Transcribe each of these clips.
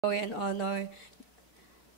glory and honor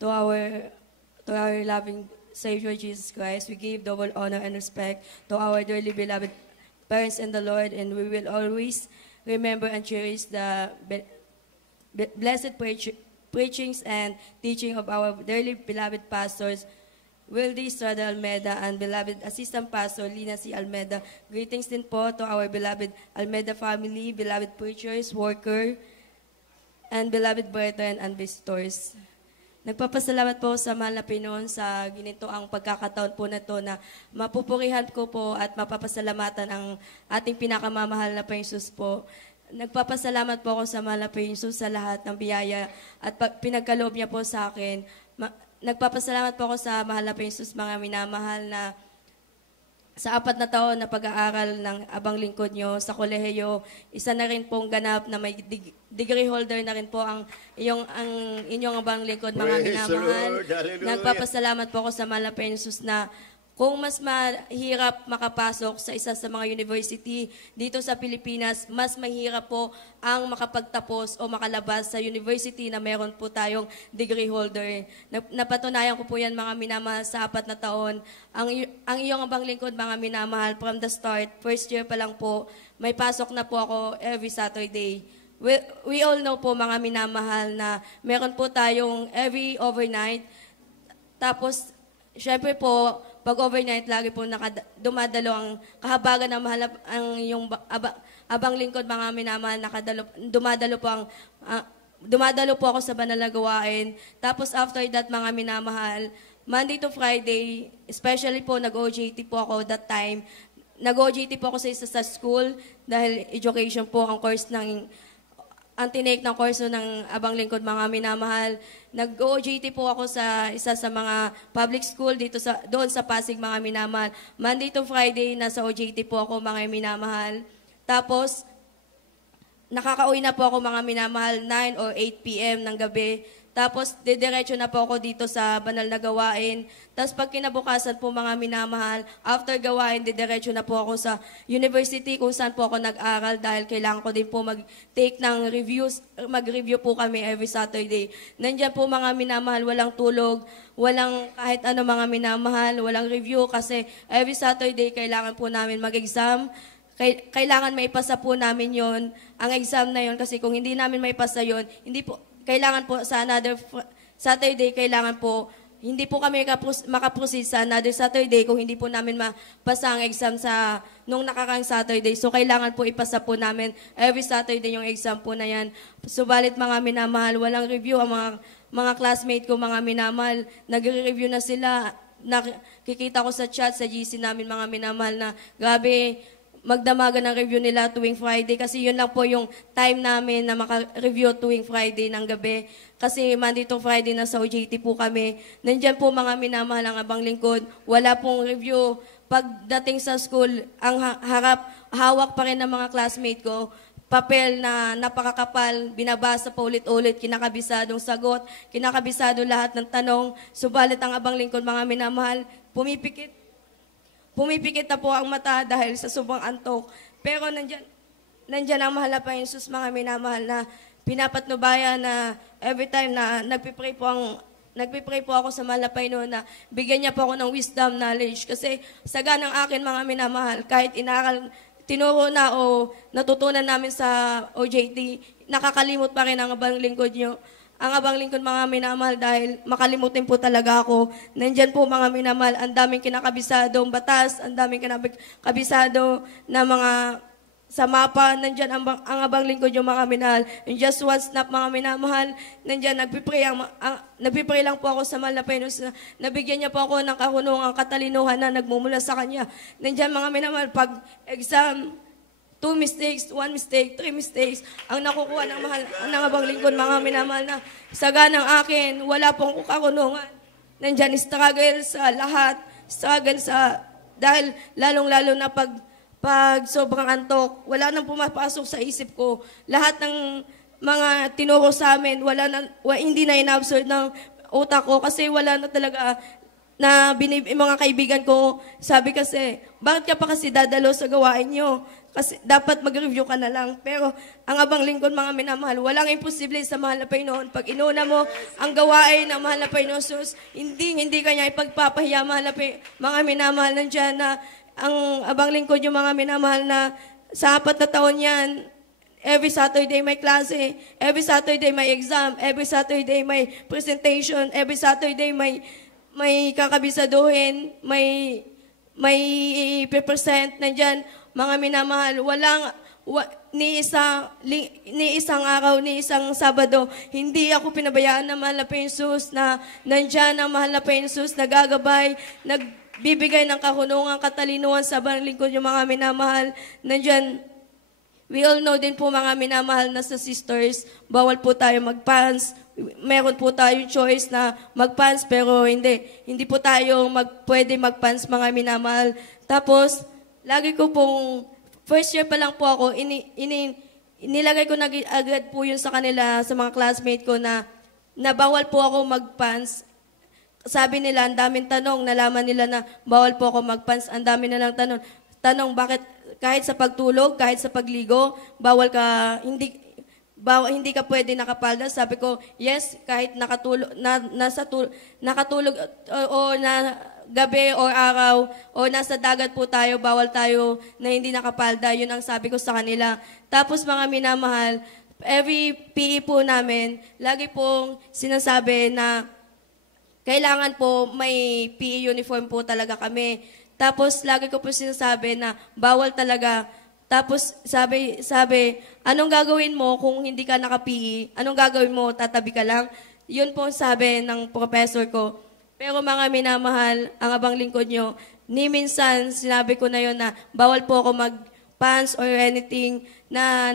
to our loving Savior Jesus Christ. We give double honor and respect to our dearly beloved parents in the Lord, and we will always remember and cherish the blessed preachings and teaching of our dearly beloved pastors, Wildy Estrada Almeda, and beloved Assistant Pastor Lina C. Almeda. Greetings din po to our beloved Almeda family, beloved preachers, worker, and beloved brethren and visitors. Nagpapasalamat po sa mahal na Pinoon sa ginito ang pagkakataon po na ito na mapupurihan ko po at mapapasalamatan ang ating pinakamamahal na Panginoon po. Nagpapasalamat po ako sa mahal na Panginoon sa lahat ng biyaya at pinagkaloob niya po sa akin. Nagpapasalamat po ako sa mahal na Panginoon, mga minamahal na sa 4 na taon na pag-aaral ng abang lingkod nyo sa kolehiyo, isa na rin pong ganap na may degree holder na rin po ang inyong abang lingkod, mga minamahal. Nagpapasalamat po ako sa mahal na Panginoon na kung mas mahirap makapasok sa isa sa mga university dito sa Pilipinas, mas mahirap po ang makapagtapos o makalabas sa university na meron po tayong degree holder. Napatunayan ko po yan, mga minamahal, sa 4 na taon. Ang iyong abang lingkod, mga minamahal, from the start, first year pa lang po, may pasok na po ako every Saturday. We all know po, mga minamahal, na meron po tayong every overnight. Tapos, syempre po, pag overnight, lagi po dumadalo ang kahabagan ng mahalap ang yung abang lingkod, mga minamahal, dumadalo po ako sa banal na gawain. Tapos after that, mga minamahal, Monday to Friday, especially po nag-OJT po ako that time. Nag-OJT po ako sa isa sa school dahil education po ang course ang tinake ng course ng abang lingkod, mga minamahal. Nag-OJT po ako sa isa sa mga public school doon sa Pasig, mga minamahal. Monday to Friday, nasa OJT po ako, mga minamahal. Tapos, nakakauwi na po ako, mga minamahal, 9 or 8 p.m. ng gabi. Tapos, didiretso na po ako dito sa banal na gawain. Tapos, pag kinabukasan po, mga minamahal, after gawain, didiretso na po ako sa university kung saan po ako nag-aral dahil kailangan ko din po mag-take ng reviews, mag-review po kami every Saturday. Nandiyan po, mga minamahal, walang tulog, walang kahit ano, mga minamahal, walang review kasi every Saturday kailangan po namin mag-exam. Kailangan maipasa po namin yon ang exam na yon, kasi kung hindi namin maipasa yon, hindi po, kailangan po sa another Saturday, kailangan po, hindi po kami makaproceed sa another Saturday kung hindi po namin mapasa ang exam sa nung nakakang Saturday. So, kailangan po ipasa po namin every Saturday yung exam po na yan. Subalit, mga minamahal, walang review. Ang mga classmate ko, mga minamahal, nagre-review na sila. Nakikita ko sa chat, sa GC namin, mga minamahal, na grabe, magdamagan ng review nila tuwing Friday kasi yun lang po yung time namin na maka-review tuwing Friday ng gabi. Kasi Monday to Friday na sa OJT po kami. Nandiyan po, mga minamahal, ang abang lingkod. Wala pong review. Pagdating sa school, ang hawak pa rin ng mga classmate ko, papel na napakakapal, binabasa pa ulit-ulit, kinakabisadong sagot, kinakabisado lahat ng tanong. Subalit ang abang lingkod, mga minamahal, pumipikit na po ang mata dahil sa sobrang antok. Pero nandyan ang mahal na Panginoon, mga minamahal, na pinapatnubayan na every time na nagpipray po ako sa mahal na Panginoon na bigyan niya po ako ng wisdom, knowledge. Kasi saga ng akin, mga minamahal, kahit tinuro na o natutunan namin sa OJT, nakakalimot pa rin ang abang lingkod nyo. Ang abang lingkod, mga minamahal, dahil makalimutin po talaga ako. Nandyan po, mga minamahal, ang daming kinakabisadong batas, ang daming kinakabisado na mga sa mapa. Nandyan ang abang lingkod yung mga minahal. In just one snap, mga minamahal, nandyan, nagpipray lang po ako sa mahal na Panginoon. Nabigyan niya po ako ng kahunungang katalinuhan na nagmumula sa Kanya. Nandyan, mga minamahal, pag exam, 2 mistakes, 1 mistake, 3 mistakes, ang nakukuha ng abang lingkod, mga minamahal, na saga ng akin, wala pong kakunungan. Nandyan, struggle sa lahat, dahil lalong-lalo na pag sobrang antok, wala nang pumapasok sa isip ko. Lahat ng mga tinuro sa amin, hindi na inabsorb ng utak ko kasi wala na talaga na mga kaibigan ko, sabi kasi, bakit ka pa kasi dadalo sa gawain nyo? kasi dapat mag-review ka na lang. Pero ang abang lingkod, mga minamahal, walang imposible sa mahal na Panginoon. Pag inuna mo ang gawain ng mahal na Panginoon Jesus, hindi kanya ipagpapahiya, mahal na mga minamahal. Nandiyan na ang abang lingkod yung mga minamahal na sa 4 na taon yan, every Saturday may klase, every Saturday may exam, every Saturday may presentation, every Saturday may kakabisaduhin, may i-present. Nandyan, mga minamahal, ni isang araw, ni isang Sabado, hindi ako pinabayaan ng mahal na Jesus na nandyan ang mahal na Jesus, nagagabay, nagbibigay ng kahunungan, katalinuhan sa abang lingkod yung mga minamahal. Nandyan, we all know din po, mga minamahal, na sa sisters, bawal po tayo mag-pants. Meron po tayong choice na mag-pants, pero hindi po tayo pwede mag-pants, mga minamahal. Tapos, lagi ko pong, first year pa lang po ako, inilagay ko agad po yun sa kanila, sa mga classmate ko na bawal po ako mag-pants. Sabi nila, ang daming tanong, nalaman nila na bawal po ako mag-pants, ang dami nilang tanong, bakit kahit sa pagtulog, kahit sa pagligo, hindi ka pwede nakapalda. Sabi ko, yes, kahit nakatulog o na gabi o araw o nasa dagat po tayo, bawal tayo na hindi nakapalda. Yun ang sabi ko sa kanila. Tapos, mga minamahal, every PE po namin, lagi pong sinasabi na kailangan po may PE uniform po talaga kami. Tapos, lagi ko po sinasabi na bawal talaga. Tapos, sabi, anong gagawin mo kung hindi ka naka-PE? Anong gagawin mo? Tatabi ka lang? Yun po sabi ng professor ko. Pero mga minamahal, ang abang lingkod nyo, ni minsan, sinabi ko na yun na bawal po ako mag-pants or anything na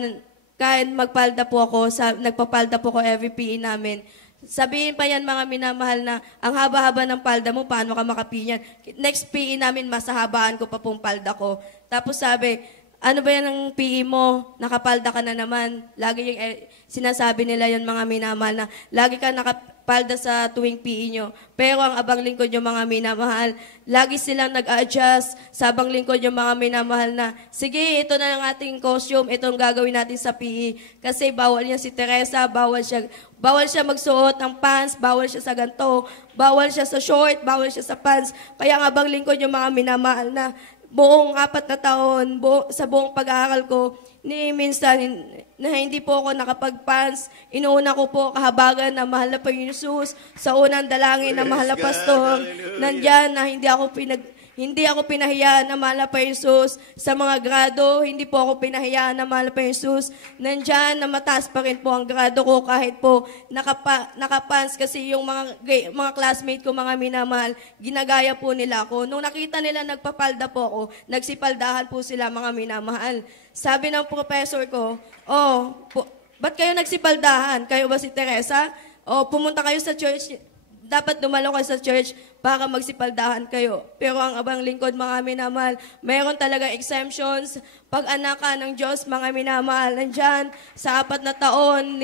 kahit magpalda po ako, nagpapalda po ako every PE namin. Sabihin pa yan, mga minamahal, na ang haba-haba ng palda mo, paano ka makapiyan? Next PE namin, masahabaan ko pa pong palda ko. Tapos sabi, ano ba yan ang PE mo? Nakapalda ka na naman. Lagi yung sinasabi nila yon, mga minamahal, na lagi ka nakapalda sa tuwing PE nyo. Pero ang abang lingkod yung mga minamahal, lagi silang nag-adjust sa abang lingkod yung mga minamahal na, sige, ito na ang ating costume, ito ang gagawin natin sa PE. Kasi bawal niya si Teresa, bawal siya magsuot ng pants, bawal siya sa ganito, bawal siya sa short, bawal siya sa pants. Kaya ang abang lingkod yung mga minamahal na buong 4 na taon, sa buong pag-aaral ko, minsan na hindi po ako nakapag-pants, inuuna ko po kahabagan na mahal na Panginoon Jesus, sa unang dalangin na mahal na pastor, nandyan na hindi ako pinahiyaan na mahal na Panginoon Jesus. Sa mga grado, hindi po ako pinahiyaan na mahal na Panginoon Jesus. Nandyan na mataas pa rin po ang grado ko kahit po nakapants, kasi yung mga classmate ko, mga minamahal, ginagaya po nila ako. Nung nakita nila nagpapalda po ako, nagsipaldahan po sila, mga minamahal. Sabi ng professor ko, ba't kayo nagsipaldahan? Kayo ba si Teresa? Pumunta kayo sa church, dapat dumalo kayo sa church para magsipaldahan kayo. Pero ang abang lingkod, mga minamahal, mayroon talaga exemptions. Pag-anakan ng Diyos, mga minamahal, nandyan sa 4 na taon,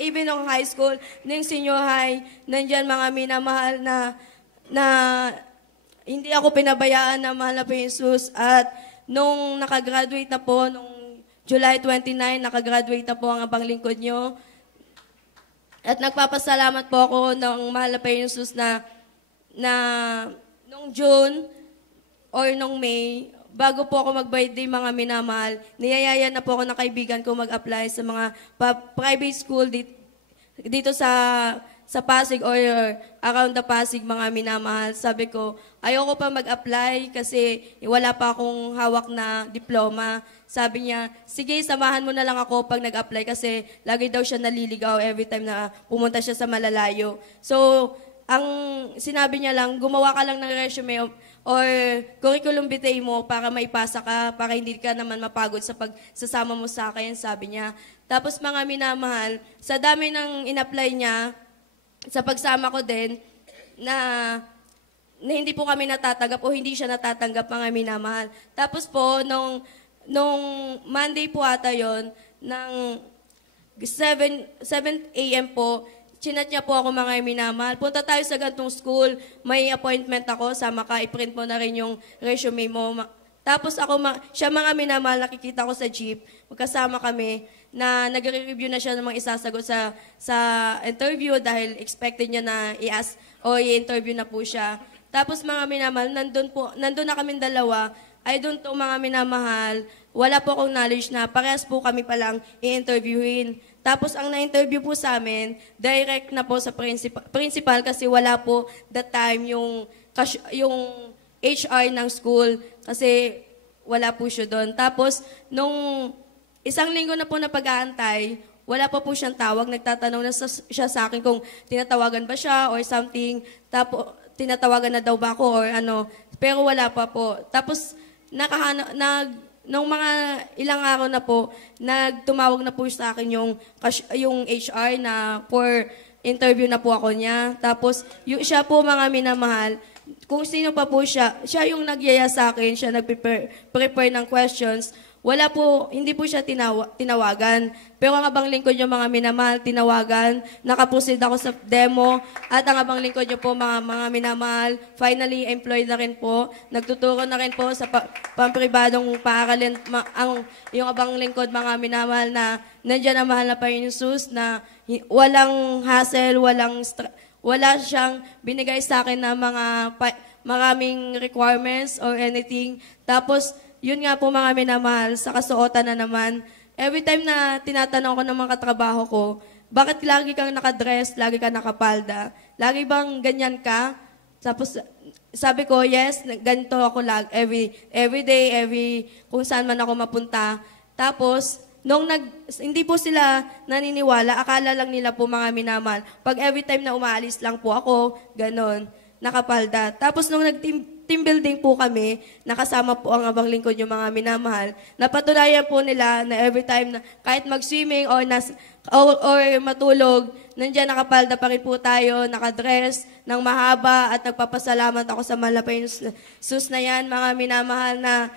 even nung high school, ng senior high, nandyan, mga minamahal, na hindi ako pinabayaan na mahal na Panginoon Jesus. At nung nakagraduate na po, nung July 29, nakagraduate na po ang abang lingkod nyo. At nagpapasalamat po ako ng mahal na Panginoon Jesus na nung June or nung May, bago po ako mag-birthday, mga minamahal, niyayaya na po ako ng kaibigan ko mag-apply sa mga private school dito sa Pasig or around the Pasig, mga minamahal. Sabi ko, ayoko pa mag-apply kasi wala pa akong hawak na diploma. Sabi niya, sige, samahan mo na lang ako pag nag-apply kasi lagi daw siya naliligaw every time na pumunta siya sa malalayo. So, ang sinabi niya lang, gumawa ka lang ng resume or curriculum vitae mo para maipasa ka, para hindi ka naman mapagod sa pagsasama mo sa akin, sabi niya. Tapos, mga minamahal, sa dami ng in-apply niya, sa pagsama ko din, na hindi po kami natatanggap o hindi siya natatanggap, mga minamahal. Tapos po, nung Monday po ata yun, ng 7 a.m. po, chinat niya po ako, mga minamahal. Punta tayo sa gantong school, may appointment ako, sama ka, i-print mo na rin yung resume mo. Tapos siya mga minamahal, nakikita ko sa jeep, magkasama kami, na nagre-review na siya ng mga isasagot sa interview dahil expected niya na i-ask o i-interview na po siya. Tapos mga minamahal, nandun na kaming dalawa. I don't know mga minamahal, wala po akong knowledge na parehas po kami palang i-interviewin. Tapos ang na-interview po sa amin, direct na po sa principal kasi wala po that time yung HR ng school kasi wala po siya doon. Tapos nung isang linggo na po na pag-aantay, wala pa po siyang tawag. Nagtatanong na siya sa akin kung tinatawagan ba siya or something. Tapos tinatawagan na daw ba ako or ano. Pero wala pa po. Tapos nung mga ilang araw na po, nagtumawag na po sa akin yung HR na for interview na po ako niya. Tapos siya po mga minamahal, kung sino pa po siya yung nagyaya sa akin, siya nag-prepare ng questions. Wala po, hindi po siya tinawagan. Pero ang abang lingkod niyo mga minamahal, tinawagan, nakaproceed ako sa demo, at ang abang lingkod niyo po mga minamahal, finally employed na rin po, nagtuturo na rin po sa pampribadong paaralin, yung abang lingkod mga minamahal na nandiyan na mahal na Panginoon Jesus, na walang hassle, wala siyang binigay sa akin na maraming requirements or anything. Tapos, yun nga po mga minamahal, sa kasuotan na naman. Every time na tinatanong ko ng mga katrabaho ko, bakit lagi kang nakadress, lagi kang nakapalda? Lagi bang ganyan ka? Tapos sabi ko, yes, ganito ako every day, kung saan man ako mapunta. Tapos, hindi po sila naniniwala, akala lang nila po mga minamahal. Pag every time na umaalis lang po ako, ganon, nakapalda. Tapos nung team building po kami, nakasama po ang abang lingkod yung mga minamahal. Napatunayan po nila na every time na kahit mag-swimming or matulog, nandiyan nakapalda pa rin po tayo, nakadress ng mahaba at nagpapasalamat ako sa malapay sus na yan, mga minamahal na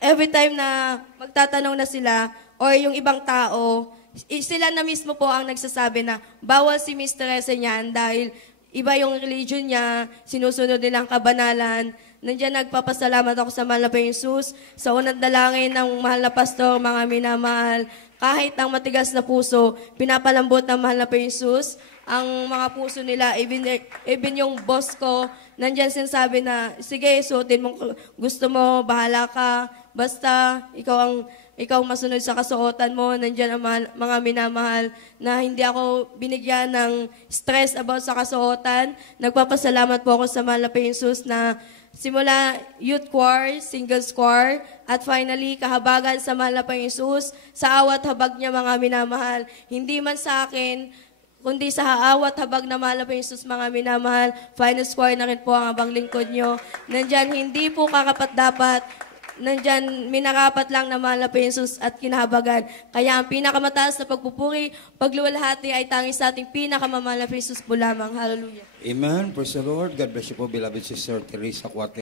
every time na magtatanong na sila or yung ibang tao, sila na mismo po ang nagsasabi na bawal si Miss Teresa niyan dahil iba yung religion niya, sinusunod nilang kabanalan. Nandiyan nagpapasalamat ako sa mahal na Panginoon Jesus, sa unang dalangin ng mahal na pastor, mga minamahal. Kahit ang matigas na puso, pinapalambot ng mahal na Panginoon Jesus, ang mga puso nila, even yung boss ko, nandiyan sinasabi na, sige, suotin mo, gusto mo, bahala ka, basta ikaw masunod sa kasuotan mo, nandiyan ang mga minamahal na hindi ako binigyan ng stress about sa kasuotan. Nagpapasalamat po ako sa mahal na Panginoon Jesus na simula youth choir, singles choir, at finally kahabagan sa mahal na Panginoon Jesus, sa awat habag niya mga minamahal. Hindi man sa akin, kundi sa awat habag na mahal na Panginoon Jesus, mga minamahal, finals choir na rin po ang abang lingkod nyo. Nandiyan hindi po kakapat-dapat, nandyan, minarapat lang na mahal na Panginoon Jesus at kinahabagan. Kaya ang pinakamataas na pagpupuri, pagluwalhati ay tangis sa ating pinakamamahal na Panginoon Jesus po lamang. Hallelujah. Amen. Praise the Lord. God bless you po, beloved Sister Teresa Cuate.